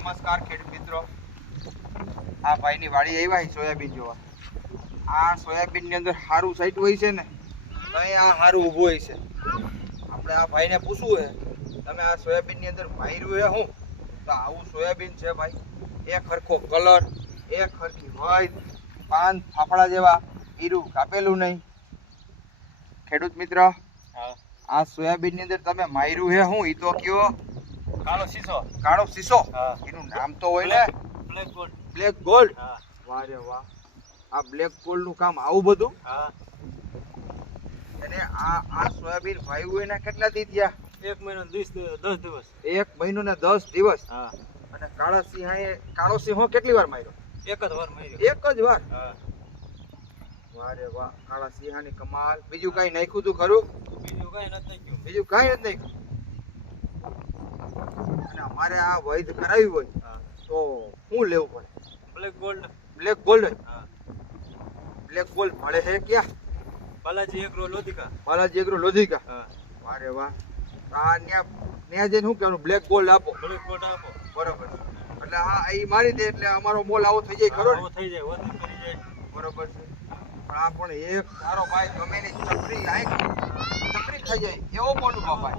નમસ્કાર ખેડૂત મિત્રો. આ ભાઈની વાડી આવ્યા સોયાબીન જોવા. આ સોયાબીનની અંદર સારું સાઈટ હોય છે ને તો આ સારું ઊભું હોય છે. આપણે આ ભાઈને પૂછવું છે તમે આ સોયાબીનની અંદર માર્યું હે હું તો આવું સોયાબીન છે ભાઈ. એક ખરખો કલર એક ખરખી હોય પાન ફાફડા જેવા હીરું કાપેલું નહીં. ખેડૂત મિત્ર આ સોયાબીનની અંદર તમે માર્યું હે હું એ તો કયો. કાળો સીસો કાળો સીસો હા. એનું નામ તો હોય ને. Black gold. Black gold? હા. વાહ રે વાહ. આ બ્લેક ગોલ્ડનું કામ આવું બધું? હા. અને આ આ સોયાબીન ભાઈ એના કેટલા દી થયા? એક મહિનો દસ દિવસ. એક મહિનો ને દસ દિવસ? હા. અને કાળા સિંહાએ કાળો સિંહો કેટલી વાર માર્યો? એક જ વાર માર્યો. એક જ વાર? હા. વાહ વાહ. કાળા સિંહાની કમાલ. બીજું કઈ નાખ્યું તું ખરું? બીજું કઈ નથી નાખ્યું. બીજું કઈ નથી નાખ્યું? અમારે આ વૈધ કરાવી હોય તો શું લેવું પડે. બ્લેક ગોલ્ડ બ્લેક ગોલ્ડ હા. બ્લેક ગોલ્ડ મળે છે ક્યાં? બાલાજી એગ્રો લોધિકા. બાલાજી એગ્રો લોધિકા. હા. વાહ. આ ન્યા ત્યાં જઈને શું કહેવાનું? બ્લેક ગોલ્ડ આપો. બ્લેક ગોલ્ડ આપો. બરોબર. એટલે હા એ મારી દે એટલે અમારો મોલ આવો થઈ જાય ખરો ને? થઈ જાય વધુ કરી જાય. બરોબર છે. પણ આ પણ એક સારો ભાઈ ગમે ની છપરી આંખ છપરી થઈ જાય. એવો મોટું બાપા